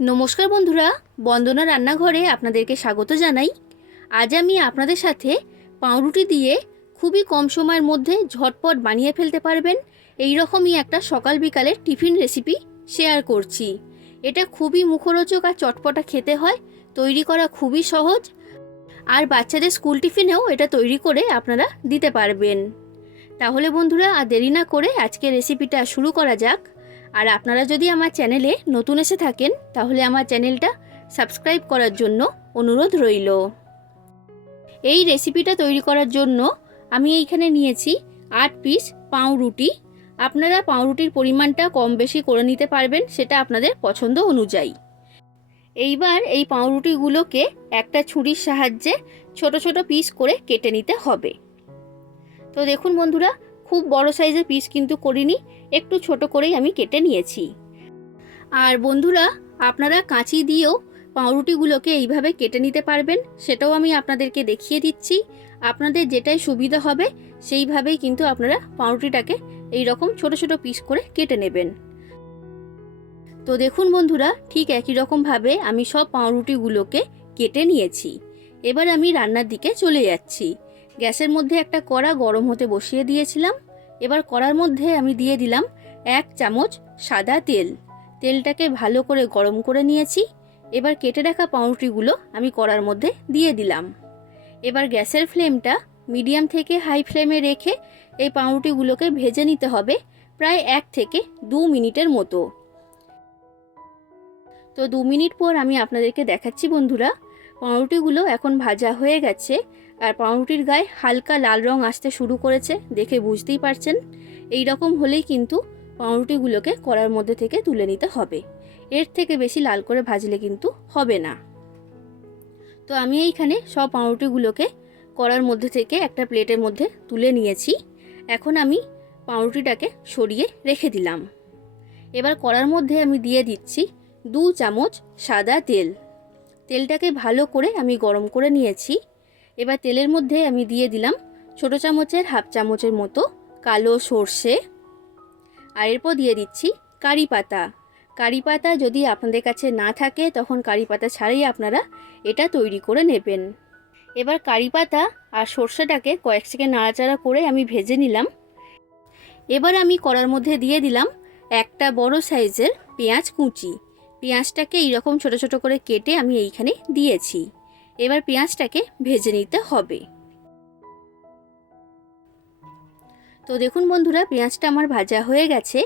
নমস্কার বন্ধুরা, বন্দনা রান্নাঘরে আপনাদেরকে স্বাগত জানাই। আজ আমি আপনাদের সাথে পাউরুটি দিয়ে খুবই কম সময়ের মধ্যে ঝটপট বানিয়ে ফেলতে পারবেন। এই রকমই একটা সকাল বিকালের টিফিন রেসিপি শেয়ার করছি। এটা খুবই মুখরোচক আর চটপটা খেতে হয়, তৈরি করা খুবই সহজ। আর বাচ্চাদের স্কুল টিফিনেও এটা তৈরি করে আপনারা দিতে পারবেন। তাহলে বন্ধুরা, আর দেরি না করে আজকে রেসিপিটা শুরু করা যাক। আর আপনারা যদি আমার চ্যানেলে নতুন এসে থাকেন, তাহলে আমার চ্যানেলটা সাবস্ক্রাইব করার জন্য অনুরোধ রইল। এই রেসিপিটা তৈরি করার জন্য আমি এইখানে নিয়েছি আট পিস পাউরুটি। আপনারা পাউরুটির পরিমাণটা কম বেশি করে নিতে পারবেন, সেটা আপনাদের পছন্দ অনুযায়ী। এইবার এই পাউরুটিগুলোকে একটা ছুরির সাহায্যে ছোট ছোট পিস করে কেটে নিতে হবে। তো দেখুন বন্ধুরা, খুব বড় সাইজের পিস কিন্তু করিনি একটু ছোট করেই আমি কেটে নিয়েছি। আর বন্ধুরা, আপনারা কাঁচি দিয়েও পাউরুটিগুলোকে এইভাবে কেটে নিতে পারবেন, সেটাও আমি আপনাদেরকে দেখিয়ে দিচ্ছি। আপনাদের যেটাই সুবিধা হবে, সেইভাবেই কিন্তু আপনারা পাউরুটিটাকে এই রকম ছোট ছোট পিস করে কেটে নেবেন। তো দেখুন বন্ধুরা, ঠিক একই রকমভাবে আমি সব পাউরুটিগুলোকে কেটে নিয়েছি। এবার আমি রান্নার দিকে চলে যাচ্ছি। গ্যাসের মধ্যে একটা কড়া গরম হতে বসিয়ে দিয়েছিলাম। এবার কড়ার মধ্যে আমি দিয়ে দিলাম এক চামচ সাদা তেল। তেলটাকে ভালো করে গরম করে নিয়েছি। এবার কেটে রাখা পাউরুটিগুলো আমি কড়ার মধ্যে দিয়ে দিলাম। এবার গ্যাসের ফ্লেমটা মিডিয়াম থেকে হাই ফ্লেমে রেখে এই পাউরুটিগুলোকে ভেজে নিতে হবে প্রায় এক থেকে দু মিনিটের মতো। তো দু মিনিট পর আমি আপনাদেরকে দেখাচ্ছি বন্ধুরা, পাউরুটিগুলো এখন ভাজা হয়ে গেছে। আর পাউরুটির গায়ে হালকা লাল রং আসতে শুরু করেছে, দেখে বুঝতেই পারছেন। এই রকম হলেই কিন্তু পাউরুটিগুলোকে কড়ার মধ্যে থেকে তুলে নিতে হবে। এর থেকে বেশি লাল করে ভাজলে কিন্তু হবে না। তো আমি এইখানে সব পাউরুটিগুলোকে কড়ার মধ্যে থেকে একটা প্লেটের মধ্যে তুলে নিয়েছি। এখন আমি পাউরুটিটাকে সরিয়ে রেখে দিলাম। এবার কড়ার মধ্যে আমি দিয়ে দিচ্ছি দু চামচ সাদা তেল। তেলটাকে ভালো করে আমি গরম করে নিয়েছি। এবার তেলের মধ্যে আমি দিয়ে দিলাম ছোটো চামচের হাফ চামচের মতো কালো সর্ষে। আর এরপর দিয়ে দিচ্ছি কারি পাতা। কারি পাতা যদি আপনাদের কাছে না থাকে, তখন কারি পাতা ছাড়াই আপনারা এটা তৈরি করে নেবেন। এবার কারি পাতা আর সর্ষেটাকে কয়েক সেকেন্ড নাড়াচাড়া করে আমি ভেজে নিলাম। এবার আমি কড়ার মধ্যে দিয়ে দিলাম একটা বড় সাইজের পেঁয়াজ কুচি। পেঁয়াজটাকে এইরকম ছোট ছোট করে কেটে আমি এইখানে দিয়েছি। এবার পেঁয়াজটাকে ভেজে নিতে হবে। তো দেখুন বন্ধুরা, পেঁয়াজটা আমার ভাজা হয়ে গেছে।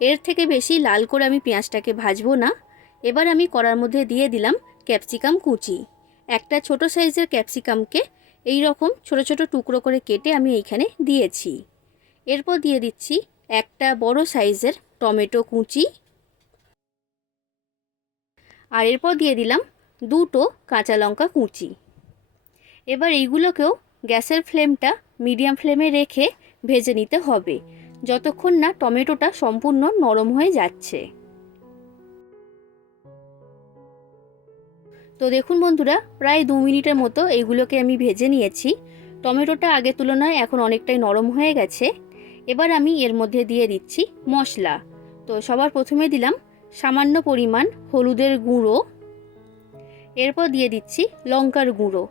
এর থেকে বেশি লাল করে আমি পেঁয়াজটাকে ভাজবো না। এবার আমি কড়ার মধ্যে দিয়ে দিলাম ক্যাপসিকাম কুচি। একটা ছোট সাইজের ক্যাপসিকামকে এই রকম ছোট ছোট টুকরো করে কেটে আমি এইখানে দিয়েছি। এরপর দিয়ে দিচ্ছি একটা বড় সাইজের টমেটো কুচি। আর এরপর দিয়ে দিলাম দুটো কাঁচা লঙ্কা কুচি। এবার এইগুলোকেও গ্যাসের ফ্লেমটা মিডিয়াম ফ্লেমে রেখে ভেজে নিতে হবে, যতক্ষণ না টমেটোটা সম্পূর্ণ নরম হয়ে যাচ্ছে। তো দেখুন বন্ধুরা, প্রায় দু মিনিটের মতো এইগুলোকে আমি ভেজে নিয়েছি। টমেটোটা আগের তুলনায় এখন অনেকটাই নরম হয়ে গেছে। এবার আমি এর মধ্যে দিয়ে দিচ্ছি মশলা। তো সবার প্রথমে দিলাম সামান্য পরিমাণ হলুদের গুঁড়ো। এরপর দিয়ে দিচ্ছি লঙ্কার গুঁড়ো।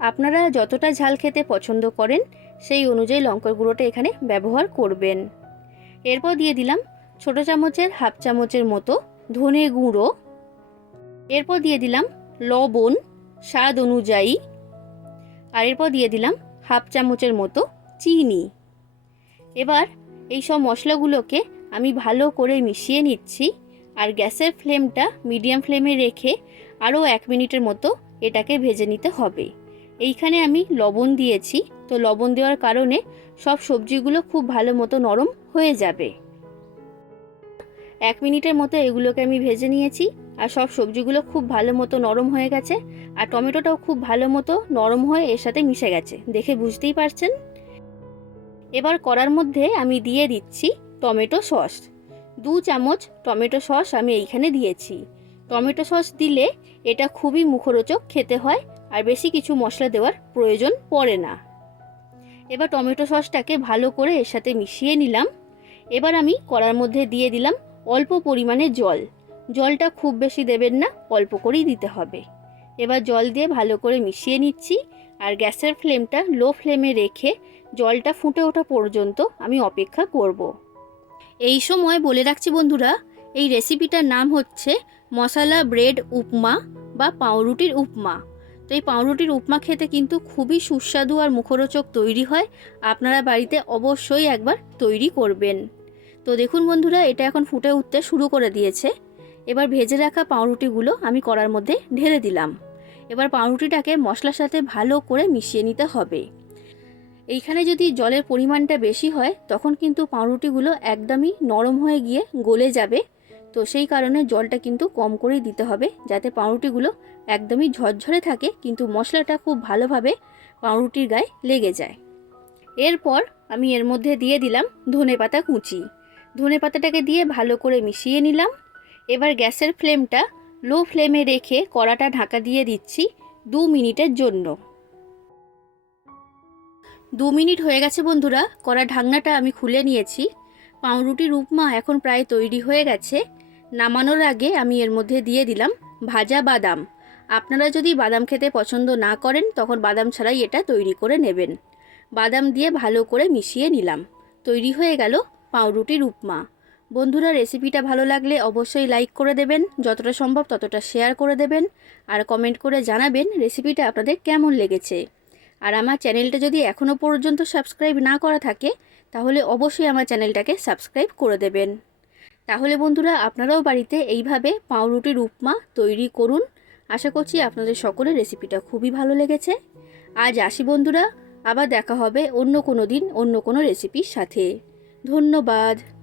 আপনারা যতটা ঝাল খেতে পছন্দ করেন, সেই অনুযায়ী লঙ্কার গুঁড়োটা এখানে ব্যবহার করবেন। এরপর দিয়ে দিলাম ছোটো চামচের, হাফ চামচের মতো ধনে গুঁড়ো। এরপর দিয়ে দিলাম লবণ স্বাদ অনুযায়ী। আর এরপর দিয়ে দিলাম হাফ চামচের মতো চিনি। এবার এই সব মশলাগুলোকে আমি ভালো করে মিশিয়ে নিচ্ছি। আর গ্যাসের ফ্লেমটা মিডিয়াম ফ্লেমে রেখে আরও এক মিনিটের মতো এটাকে ভেজে নিতে হবে। এইখানে আমি লবণ দিয়েছি, তো লবণ দেওয়ার কারণে সব সবজিগুলো খুব ভালো মতো নরম হয়ে যাবে। এক মিনিটের মতো এগুলোকে আমি ভেজে নিয়েছি, আর সব সবজিগুলো খুব ভালো মতো নরম হয়ে গেছে, আর টমেটোটাও খুব ভালো মতো নরম হয়ে এর সাথে মিশে গেছে। দেখে বুঝতেই পারছেন? এবার করার মধ্যে আমি দিয়ে দিচ্ছি টমেটো সস। দু চামচ টমেটো সস আমি এইখানে দিয়েছি। টমেটো সস দিলে এটা খুবই মুখরোচক খেতে হয় আর বেশি কিছু মশলা দেওয়ার প্রয়োজন পড়ে না। এবার টমেটো সসটাকে ভালো করে এর সাথে মিশিয়ে নিলাম। এবার আমি কড়ার মধ্যে দিয়ে দিলাম অল্প পরিমাণে জল। জলটা খুব বেশি দেবেন না, অল্প করেই দিতে হবে। এবার জল দিয়ে ভালো করে মিশিয়ে নিচ্ছি আর গ্যাসের ফ্লেমটা লো ফ্লেমে রেখে জলটা ফুটে ওঠা পর্যন্ত আমি অপেক্ষা করব। এই সময় বলে রাখছি বন্ধুরা এই রেসিপিটার নাম হচ্ছে মশলা ব্রেড উপমা বা পাউরুটির উপমা। তো এই পাউরুটির উপমা খেতে কিন্তু খুবই সুস্বাদু আর মুখরোচক তৈরি হয়। আপনারা বাড়িতে অবশ্যই একবার তৈরি করবেন। তো দেখুন বন্ধুরা, এটা এখন ফুটে উঠতে শুরু করে দিয়েছে। এবার ভেজে রাখা পাউরুটিগুলো আমি কড়ার মধ্যে ঢেলে দিলাম। এবার পাউরুটিটাকে মশলার সাথে ভালো করে মিশিয়ে নিতে হবে। এইখানে যদি জলের পরিমাণটা বেশি হয়, তখন কিন্তু পাউরুটিগুলো একদমই নরম হয়ে গিয়ে গলে যাবে। তো সেই কারণে জলটা কিন্তু কম করেই দিতে হবে, যাতে পাউরুটিগুলো একদমই ঝরঝরে থাকে, কিন্তু মশলাটা খুব ভালোভাবে পাউরুটির গায়ে লেগে যায়। এরপর আমি এর মধ্যে দিয়ে দিলাম ধনে পাতা কুচি। ধনে পাতাটাকে দিয়ে ভালো করে মিশিয়ে নিলাম। এবার গ্যাসের ফ্লেমটা লো ফ্লেমে রেখে কড়াটা ঢাকা দিয়ে দিচ্ছি দু মিনিটের জন্য। দু মিনিট হয়ে গেছে বন্ধুরা, কড়া ঢাকনাটা আমি খুলে নিয়েছি। পাউরুটির উপমা এখন প্রায় তৈরি হয়ে গেছে। নামানোর আগে আমি এর মধ্যে দিয়ে দিলাম ভাজা বাদাম। আপনারা যদি বাদাম খেতে পছন্দ না করেন, তখন বাদাম ছাড়াই এটা তৈরি করে নেবেন। বাদাম দিয়ে ভালো করে মিশিয়ে নিলাম। তৈরি হয়ে গেল পাউরুটির উপমা। বন্ধুরা, রেসিপিটা ভালো লাগলে অবশ্যই লাইক করে দেবেন, যতটা সম্ভব ততটা শেয়ার করে দেবেন, আর কমেন্ট করে জানাবেন রেসিপিটা আপনাদের কেমন লেগেছে। আর আমার চ্যানেলটা যদি এখনও পর্যন্ত সাবস্ক্রাইব না করা থাকে, তাহলে অবশ্যই আমার চ্যানেলটাকে সাবস্ক্রাইব করে দেবেন। তাহলে বন্ধুরা আপনারাও বাড়িতে এইভাবে পাউরুটির উপমা তৈরি করুন। আশা করছি আপনাদের সকলের রেসিপিটা খুবই ভালো লেগেছে। আজ আসি বন্ধুরা, আবার দেখা হবে অন্য কোনো দিন, অন্য কোনো রেসিপির সাথে। ধন্যবাদ।